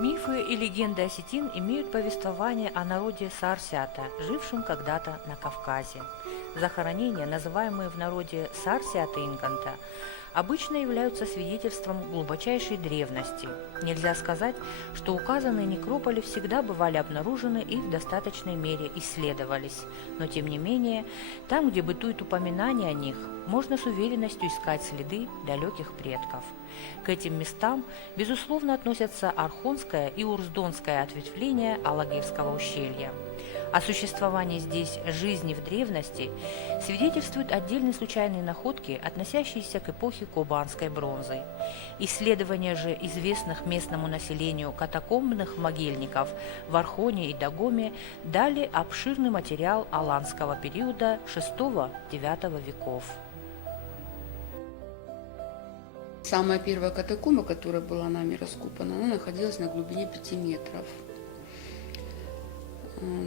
Мифы и легенды осетин имеют повествование о народе Саарсята, жившем когда-то на Кавказе. Захоронения, называемые в народе Саарсята Инганта, обычно являются свидетельством глубочайшей древности. Нельзя сказать, что указанные некрополи всегда бывали обнаружены и в достаточной мере исследовались, но тем не менее, там, где бытует упоминание о них, можно с уверенностью искать следы далеких предков. К этим местам, безусловно, относятся Архонское и Урздонское ответвления Алагирского ущелья. О существовании здесь жизни в древности свидетельствуют отдельные случайные находки, относящиеся к эпохе Кубанской бронзы. Исследования же известных местному населению катакомбных могильников в Архоне и Дагоме дали обширный материал аланского периода VI-IX веков. Самая первая катакомба, которая была нами раскопана, она находилась на глубине 5 метров.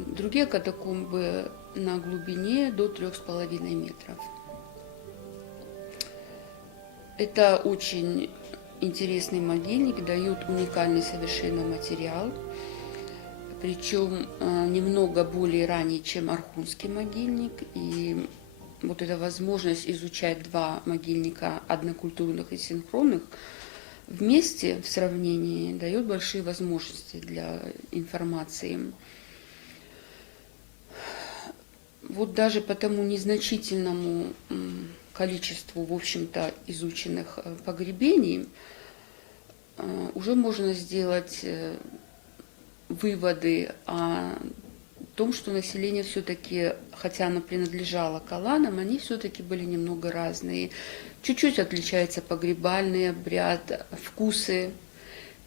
Другие катакомбы на глубине до 3,5 метров. Это очень интересный могильник, дает уникальный совершенно материал, причем немного более ранний, чем Архонский могильник. И вот эта возможность изучать два могильника однокультурных и синхронных вместе в сравнении дает большие возможности для информации. Вот даже по тому незначительному количеству, в общем-то, изученных погребений уже можно сделать выводы о том, что население все-таки, хотя оно принадлежало к аланам, они все-таки были немного разные. Чуть-чуть отличается погребальный обряд, вкусы.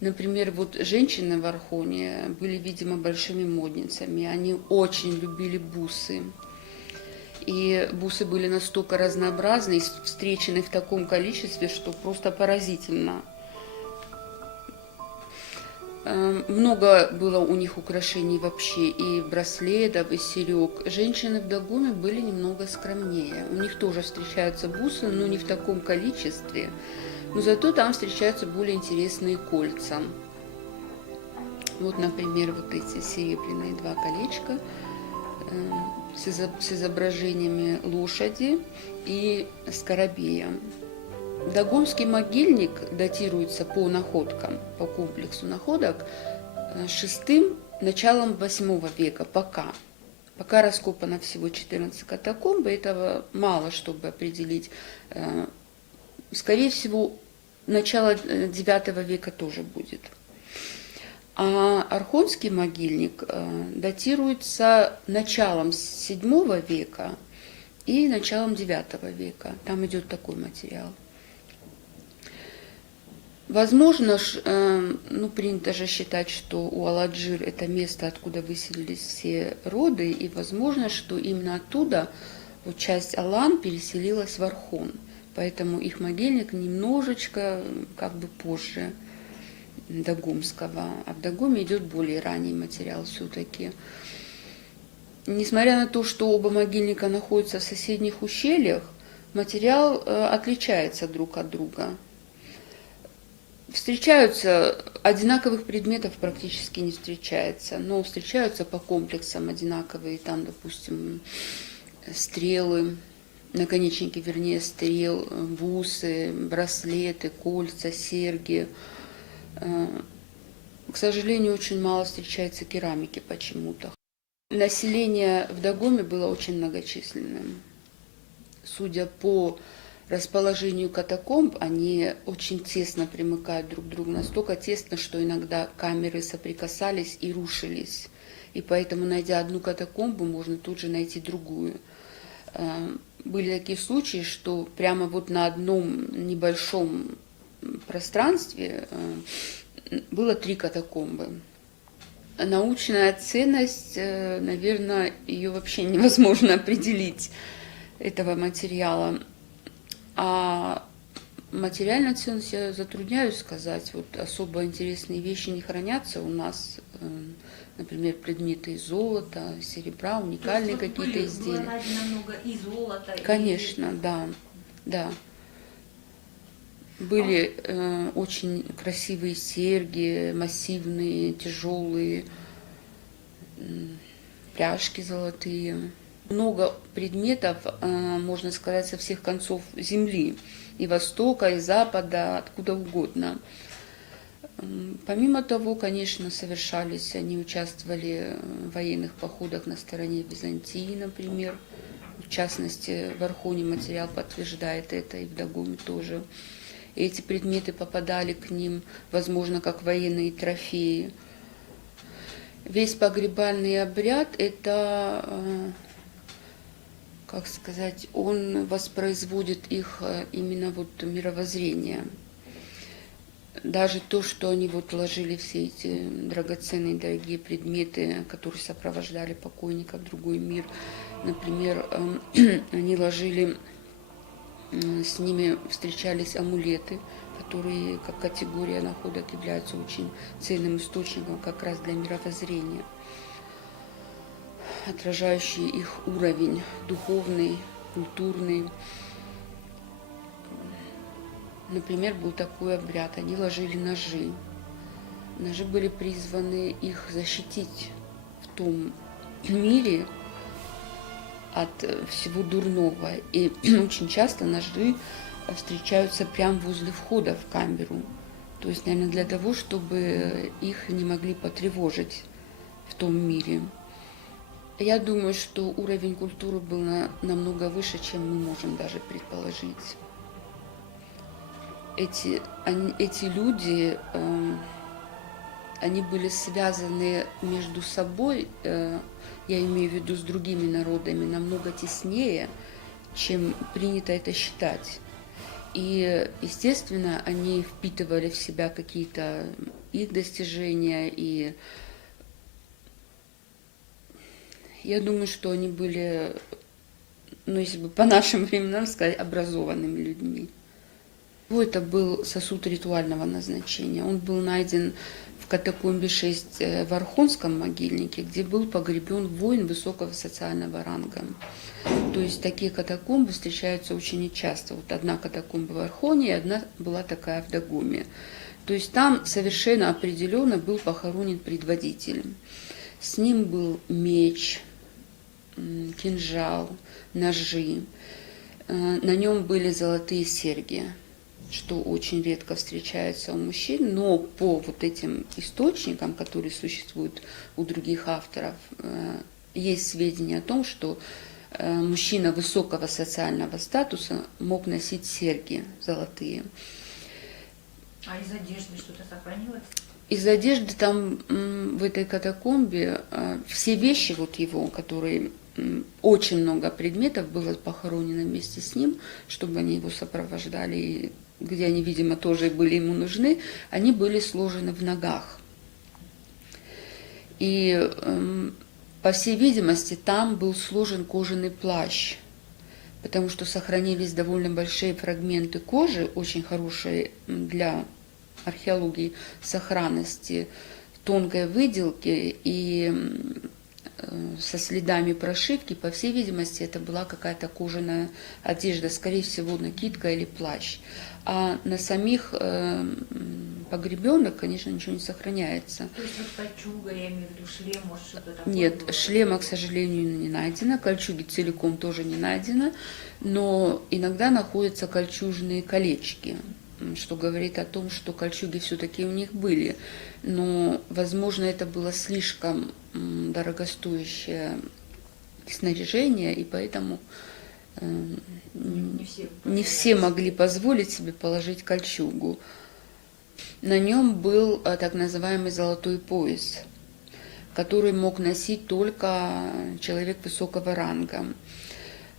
Например, вот женщины в Архоне были, видимо, большими модницами. Они очень любили бусы. И бусы были настолько разнообразны, встречены в таком количестве, что просто поразительно. Много было у них украшений вообще, и браслетов, и серег. Женщины в Дагоме были немного скромнее. У них тоже встречаются бусы, но не в таком количестве. Но зато там встречаются более интересные кольца. Вот, например, вот эти серебряные 2 колечка с изображениями лошади и скоробея. Дагомский могильник датируется по находкам, по комплексу находок, началом 8 века, пока. Пока раскопано всего 14 катакомб, этого мало, чтобы определить. Скорее всего, начало 9 века тоже будет. А Архонский могильник датируется началом 7 века и началом 9 века. Там идет такой материал. Возможно, принято же считать, что у Аладжир это место, откуда выселились все роды, и возможно, что именно оттуда вот часть алан переселилась в Архон. Поэтому их могильник немножечко как бы позже Дагомского, а в Дагоме идет более ранний материал все-таки. Несмотря на то, что оба могильника находятся в соседних ущельях, материал отличается друг от друга. Встречаются, одинаковых предметов практически не встречается, но встречаются по комплексам одинаковые, там, допустим, стрелы, наконечники, вернее, стрел, бусы, браслеты, кольца, серьги. К сожалению, очень мало встречается керамики почему-то. Население в Дагоме было очень многочисленным. Судя по расположению катакомб, они очень тесно примыкают друг к другу, настолько тесно, что иногда камеры соприкасались и рушились. И поэтому, найдя одну катакомбу, можно тут же найти другую. Были такие случаи, что прямо вот на одном небольшом пространстве было 3 катакомбы. Научная ценность, наверное, ее вообще невозможно определить, этого материала. А материальную ценность я затрудняюсь сказать. Вот особо интересные вещи не хранятся у нас. Например, предметы из золота, серебра, уникальные какие-то изделия. Было много и золота. Конечно, да. Были очень красивые серьги, массивные, тяжелые, пряжки золотые. Много предметов, можно сказать, со всех концов земли, и востока, и запада, откуда угодно. Помимо того, конечно, совершались, они участвовали в военных походах на стороне Византии, например. В частности, в Архоне материал подтверждает это, и в Дагоме тоже. И эти предметы попадали к ним, возможно, как военные трофеи. Весь погребальный обряд – это, как сказать, он воспроизводит их именно вот мировоззрение. Даже то, что они вот ложили все эти драгоценные, дорогие предметы, которые сопровождали покойника в другой мир. Например, они ложили, с ними встречались амулеты, которые как категория находок являются очень ценным источником как раз для мировоззрения, отражающие их уровень духовный, культурный. Например, был такой обряд. Они ложили ножи. Ножи были призваны их защитить в том мире от всего дурного. И очень часто ножи встречаются прямо возле входа в камеру. То есть, наверное, для того, чтобы их не могли потревожить в том мире. Я думаю, что уровень культуры был намного выше, чем мы можем даже предположить. Эти люди, они были связаны между собой, я имею в виду с другими народами, намного теснее, чем принято это считать. И, естественно, они впитывали в себя какие-то их достижения, и я думаю, что они были, если бы по нашим временам сказать, образованными людьми. Это был сосуд ритуального назначения. Он был найден в катакомбе 6 в Архонском могильнике, где был погребен воин высокого социального ранга. То есть такие катакомбы встречаются очень нечасто. Вот одна катакомба в Архоне, и одна была такая в Дагоме. То есть там совершенно определенно был похоронен предводитель. С ним был меч, кинжал, ножи. На нем были золотые серьги, что очень редко встречается у мужчин, но по вот этим источникам, которые существуют у других авторов, есть сведения о том, что мужчина высокого социального статуса мог носить серьги золотые. А из одежды что-то сохранилось? Из одежды там в этой катакомбе все вещи вот его, которые очень много предметов было похоронено вместе с ним, чтобы они его сопровождали, и где они, видимо, тоже были ему нужны, они были сложены в ногах. И, по всей видимости, там был сложен кожаный плащ, потому что сохранились довольно большие фрагменты кожи, очень хорошие для археологии сохранности, тонкой выделки и со следами прошивки. По всей видимости, это была какая-то кожаная одежда, скорее всего, накидка или плащ. А на самих погребенных, конечно, ничего не сохраняется. То есть вот кольчуга, я имею в виду шлем, может что-то такое? Нет, было? шлема, к сожалению, не найдено, кольчуги целиком тоже не найдено, но иногда находятся кольчужные колечки, что говорит о том, что кольчуги все-таки у них были. Но, возможно, это было слишком дорогостоящее снаряжение, и поэтому не все могли позволить себе положить кольчугу. На нем был так называемый золотой пояс, который мог носить только человек высокого ранга.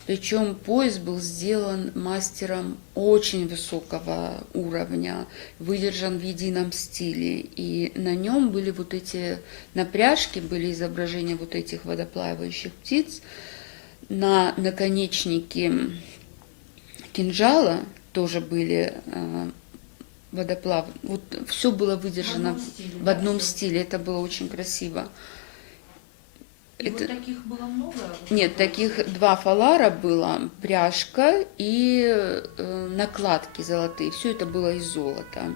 Причем пояс был сделан мастером очень высокого уровня, выдержан в едином стиле. И на нем были вот эти, на пряжке были изображения вот этих водоплавающих птиц. На наконечнике кинжала тоже были водоплав. Вот все было выдержано в одном стиле. Это было очень красиво. И вот таких было много? Нет, таких 2 фалара было, пряжка и накладки золотые. Все это было из золота.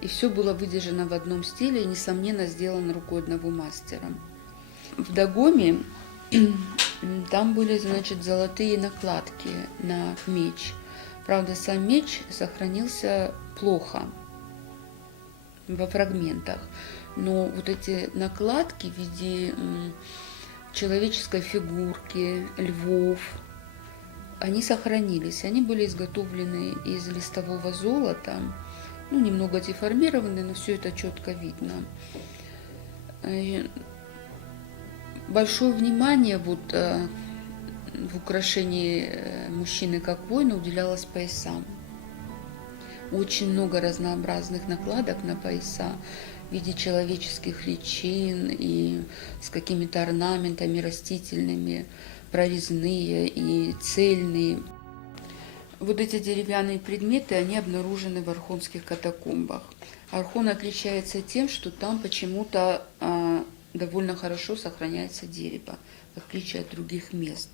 И все было выдержано в одном стиле и, несомненно, сделано рукой одного мастера. В Дагоме там были, значит, золотые накладки на меч. Правда, сам меч сохранился плохо во фрагментах. Но вот эти накладки в виде человеческой фигурки, львов, они сохранились. Они были изготовлены из листового золота, ну, немного деформированы, но все это четко видно. Большое внимание вот в украшении мужчины как воина уделялось поясам. Очень много разнообразных накладок на пояса в виде человеческих личин и с какими-то орнаментами растительными, прорезные и цельные. Вот эти деревянные предметы, они обнаружены в Архонских катакомбах. Архон отличается тем, что там почему-то довольно хорошо сохраняется дерево, в отличие от других мест.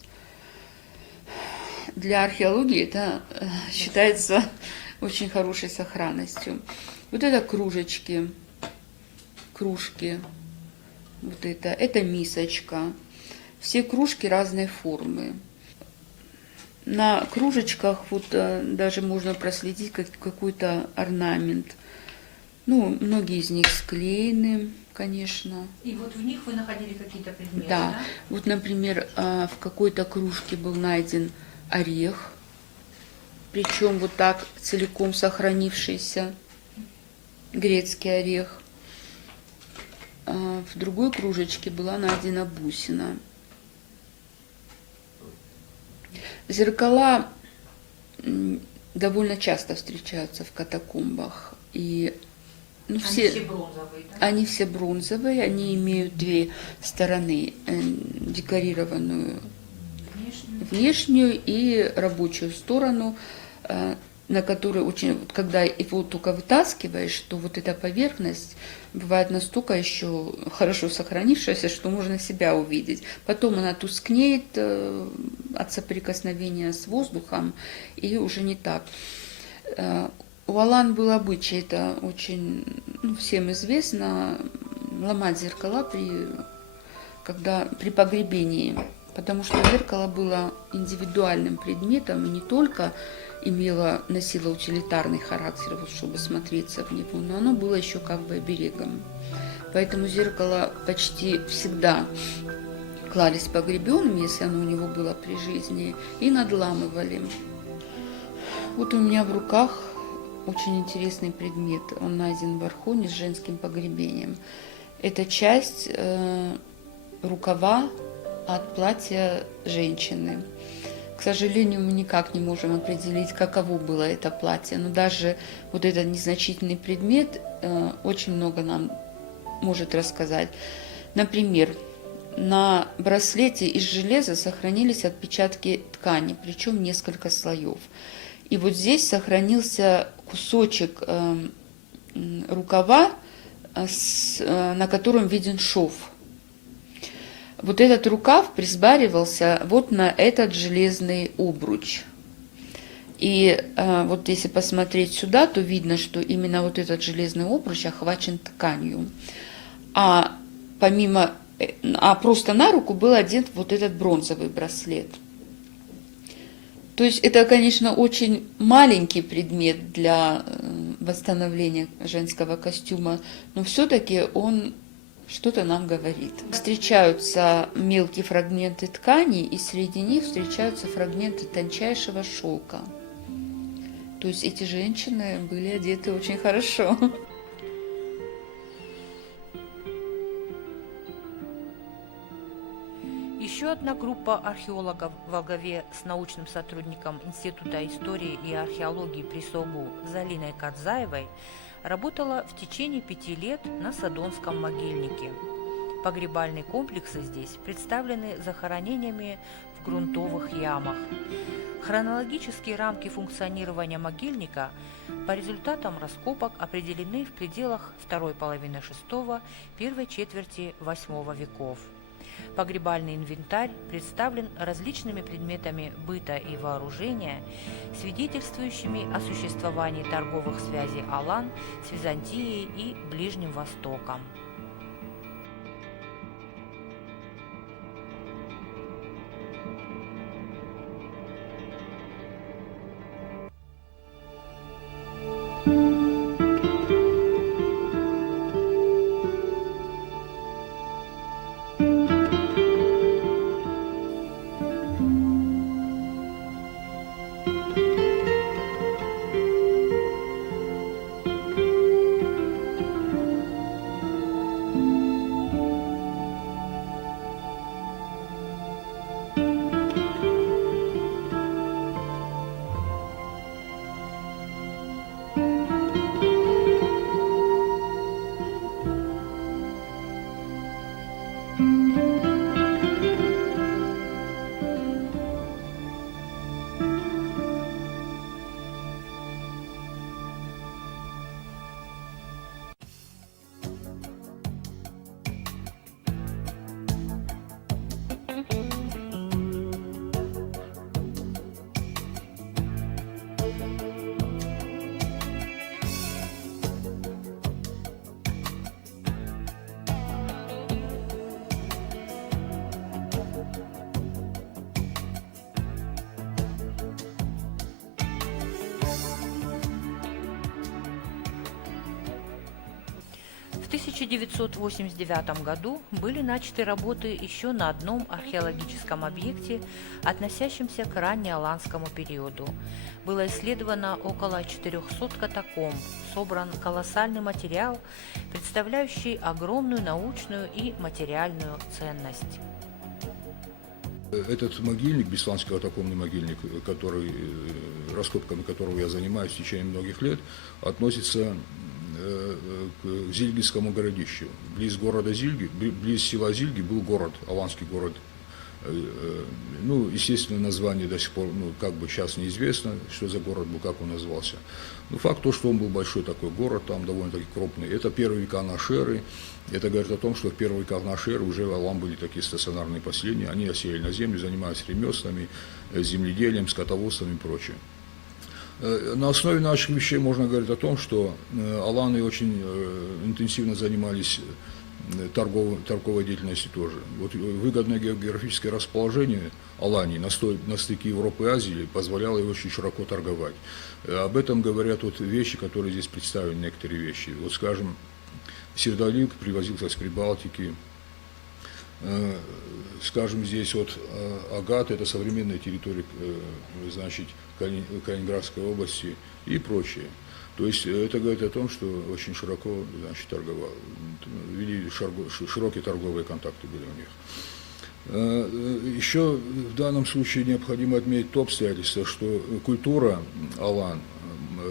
Для археологии это считается очень хорошей сохранностью. Вот это кружечки, кружки, вот это мисочка. Все кружки разной формы. На кружечках вот даже можно проследить какой-то орнамент. Ну, многие из них склеены, конечно. И вот в них вы находили какие-то предметы, Да. да? Вот, например, в какой-то кружке был найден орех, причем вот так целиком сохранившийся грецкий орех. В другой кружечке была найдена бусина. Зеркала довольно часто встречаются в катакомбах. И, ну, Они все бронзовые, да? Они все бронзовые, они имеют 2 стороны, декорированную внешнюю и рабочую сторону, на которой очень, когда его только вытаскиваешь, то вот эта поверхность бывает настолько еще хорошо сохранившаяся, что можно себя увидеть. Потом она тускнеет от соприкосновения с воздухом и уже не так. У алан был обычай, это очень, ну, всем известно, ломать зеркала при погребении, потому что зеркало было индивидуальным предметом и не только носило утилитарный характер, вот, чтобы смотреться в него, но оно было еще как бы оберегом. Поэтому зеркало почти всегда клались погребенным, если оно у него было при жизни, и надламывали. Вот у меня в руках очень интересный предмет. Он найден в Архоне с женским погребением. Это часть рукава от платья женщины. К сожалению, мы никак не можем определить, каково было это платье, но даже вот этот незначительный предмет очень много нам может рассказать. Например, на браслете из железа сохранились отпечатки ткани, причем несколько слоев. И вот здесь сохранился кусочек рукава, на котором виден шов. Вот этот рукав присбаривался вот на этот железный обруч. И вот если посмотреть сюда, то видно, что именно вот этот железный обруч охвачен тканью. А просто на руку был одет вот этот бронзовый браслет. То есть это, конечно, очень маленький предмет для восстановления женского костюма, но все-таки он что-то нам говорит. Встречаются мелкие фрагменты ткани, и среди них встречаются фрагменты тончайшего шелка. То есть эти женщины были одеты очень хорошо. Еще одна группа археологов во главе с научным сотрудником Института истории и археологии при СОГУ Залиной Кадзаевой работала в течение 5 лет на Содонском могильнике. Погребальные комплексы здесь представлены захоронениями в грунтовых ямах. Хронологические рамки функционирования могильника по результатам раскопок определены в пределах второй половины VI – первой четверти VIII веков. Погребальный инвентарь представлен различными предметами быта и вооружения, свидетельствующими о существовании торговых связей Алан с Византией и Ближним Востоком. В 1989 году были начаты работы еще на одном археологическом объекте, относящемся к раннеаланскому периоду. Было исследовано около 400 катакомб, собран колоссальный материал, представляющий огромную научную и материальную ценность. Этот могильник, Бесланский катакомбный могильник, раскопками которого я занимаюсь в течение многих лет, относится к Зильгинскому городищу. Близ города Зильги, близ села Зильги был город, аланский город. Ну, естественно, название до сих пор, как бы сейчас неизвестно, что за город был, как он назывался. Но факт то, что он был большой такой город, там довольно-таки крупный. Это первые века нашей эры. Это говорит о том, что в первые века нашей эры уже в Алан были такие стационарные поселения. Они осели на землю, занимались ремеслами, земледелием, скотоводством и прочее. На основе наших вещей можно говорить о том, что аланы очень интенсивно занимались торговой деятельностью тоже. Вот выгодное географическое расположение Алании на стыке Европы и Азии позволяло ей очень широко торговать. Об этом говорят вот вещи, которые здесь представлены, некоторые вещи. Вот, скажем, сердолик привозился с Прибалтики. Скажем, здесь вот Агат, это современная территория, значит, Калининградской области и прочее. То есть это говорит о том, что очень широко, значит, торговал, вели широкие торговые контакты были у них. Еще в данном случае необходимо отметить то обстоятельство, что культура Алан,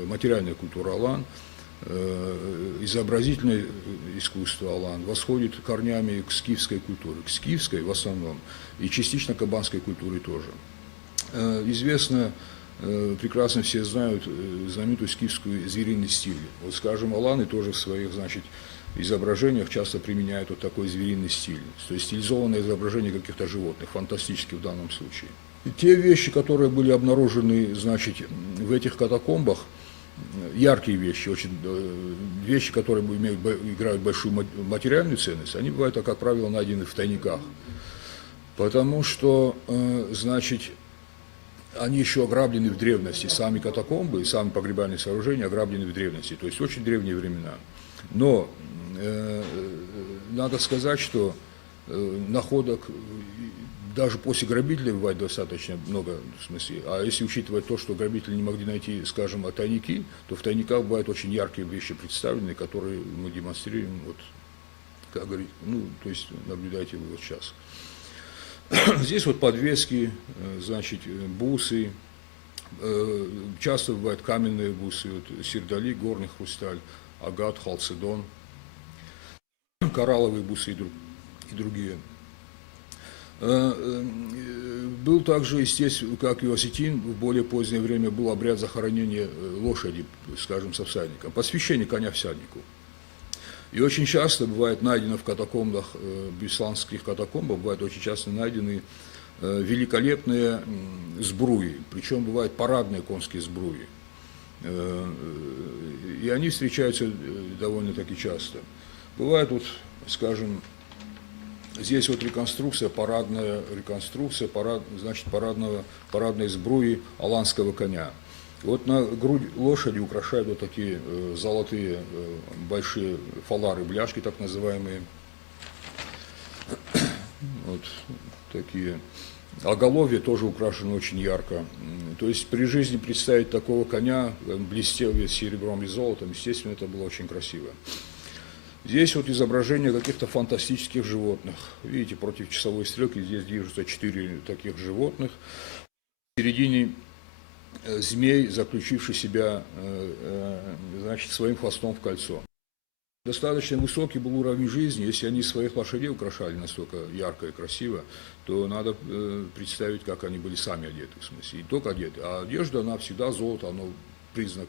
материальная культура Алан, изобразительное искусство Алан восходит корнями к скифской культуре, к скифской в основном, и частично к кабанской культуре тоже. Известно, прекрасно все знают знаменитую скифскую звериный стиль. Вот, скажем, аланы тоже в своих, значит, изображениях часто применяют вот такой звериный стиль, то есть стилизованное изображение каких-то животных, фантастически в данном случае. И те вещи, которые были обнаружены, значит, в этих катакомбах, яркие вещи, вещи, которые играют большую материальную ценность, они бывают, как правило, найдены в тайниках, потому что, значит, они еще ограблены в древности, сами катакомбы, сами погребальные сооружения ограблены в древности, то есть очень древние времена. Но надо сказать, что находок даже после грабителей бывает достаточно много, в смысле, а если учитывать то, что грабители не могли найти, скажем, тайники, то в тайниках бывают очень яркие вещи представлены, которые мы демонстрируем, вот, как говорить, то есть наблюдайте вы вот сейчас. Здесь вот подвески, значит, бусы, часто бывают каменные бусы, вот, сердолик, горный хрусталь, агат, халцедон, коралловые бусы и другие. Был также, естественно, как и у осетин, в более позднее время был обряд захоронения лошади, скажем, со всадником, посвящение коня всаднику. И очень часто бывает найдено в катакомбах, бесланских катакомбах, бывает очень часто найдены великолепные сбруи, причем бывают парадные конские сбруи. И они встречаются довольно-таки часто. Бывает вот, скажем, здесь вот реконструкция, значит, парадной сбруи аланского коня. Вот на грудь лошади украшают вот такие золотые большие фалары, бляшки так называемые. Вот такие. Оголовье тоже украшено очень ярко. То есть при жизни представить такого коня, он блестел весь серебром и золотом, естественно, это было очень красиво. Здесь вот изображение каких-то фантастических животных. Видите, против часовой стрелки здесь движутся 4 таких животных. В середине змей, заключивший себя, значит, своим хвостом в кольцо. Достаточно высокий был уровень жизни. Если они своих лошадей украшали настолько ярко и красиво, то надо представить, как они были сами одеты, в смысле, не только одеты, а одежда, она всегда золото, оно признак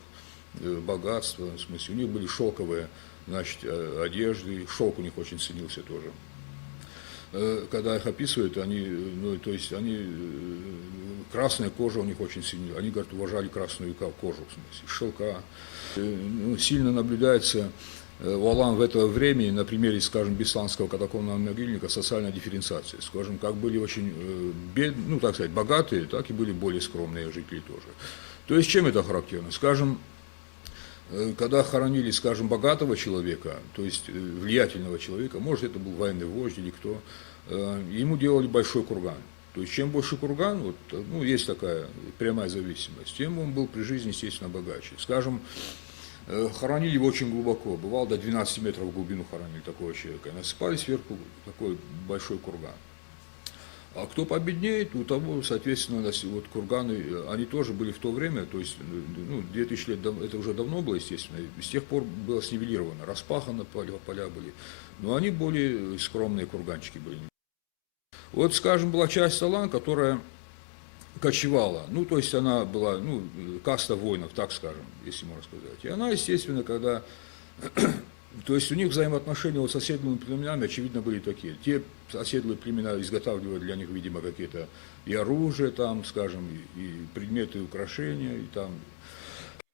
богатства, в смысле, у них были шелковые, значит, одежды, шелк у них очень ценился тоже. Когда их описывают, они, ну, то есть они, красная кожа у них очень ценили, они, говорят, уважали красную кожу, в смысле, шелка. Ну, сильно наблюдается у алан в это время, на примере, скажем, бесланского катакомбного могильника, социальная дифференциация. Скажем, как были очень ну, так сказать, богатые, так и были более скромные жители тоже. То есть, чем это характерно? Скажем, когда хоронили, скажем, богатого человека, то есть влиятельного человека, может, это был военный вождь или кто, ему делали большой курган. То есть, чем больше курган, вот, ну, есть такая прямая зависимость, тем он был при жизни, естественно, богаче. Скажем, хоронили его очень глубоко, бывало до 12 метров в глубину хоронили такого человека, и насыпали сверху такой большой курган. А кто победнеет, у того, соответственно, вот курганы, они тоже были в то время, то есть, ну, 2000 лет, это уже давно было, естественно, и с тех пор было снивелировано, распахано, поля были, но они более скромные курганчики были. Вот, скажем, была часть алан, которая кочевала, ну, то есть она была, ну, каста воинов, так скажем, если можно сказать. И она, естественно, когда, то есть у них взаимоотношения вот с соседними племенами, очевидно, были такие. Те соседние племена изготавливали для них, видимо, какие-то и оружие там, скажем, и предметы украшения, и там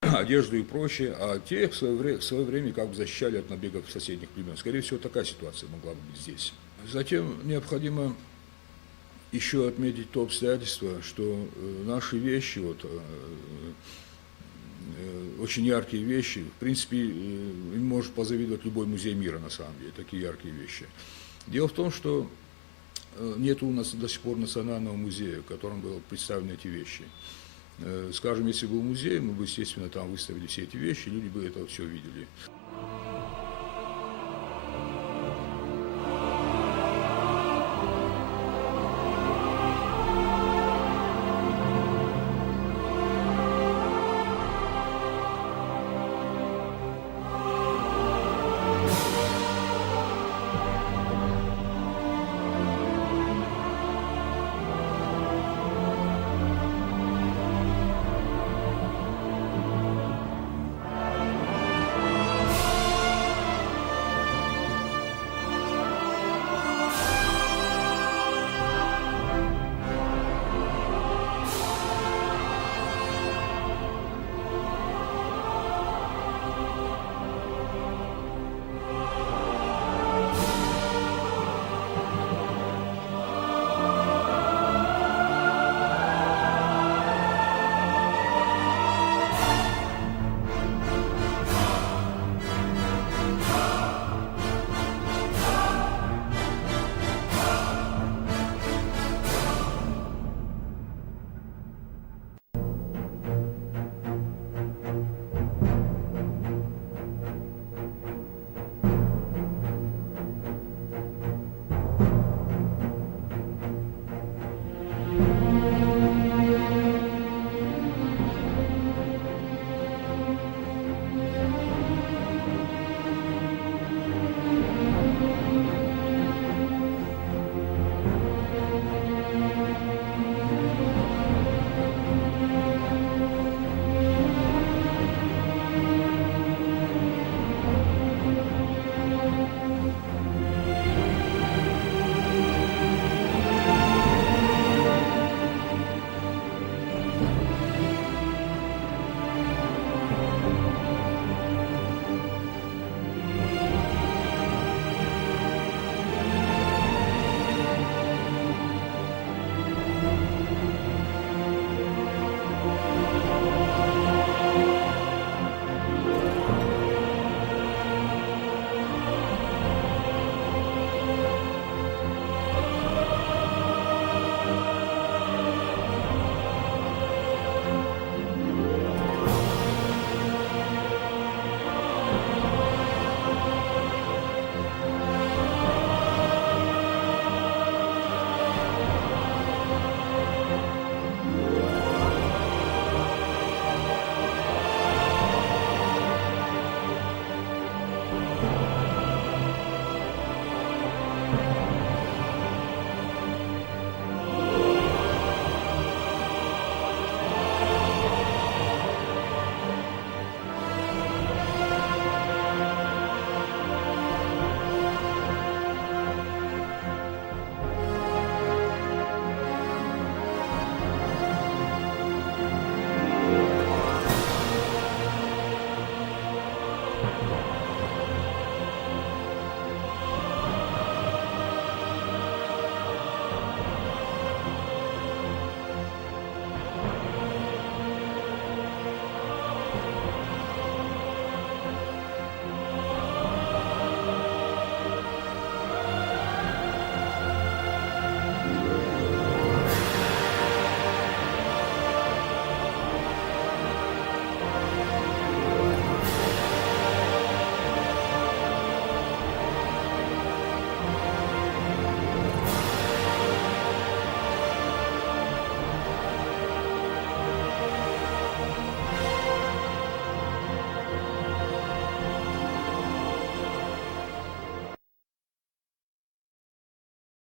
одежду и прочее, а те в свое время как бы защищали от набегов соседних племен. Скорее всего, такая ситуация могла бы быть здесь. Затем необходимо еще отметить то обстоятельство, что наши вещи, вот, очень яркие вещи, в принципе, им может позавидовать любой музей мира, на самом деле, такие яркие вещи. Дело в том, что нет у нас до сих пор национального музея, в котором были представлены эти вещи. Скажем, если был музей, мы бы, естественно, там выставили все эти вещи, люди бы это все видели.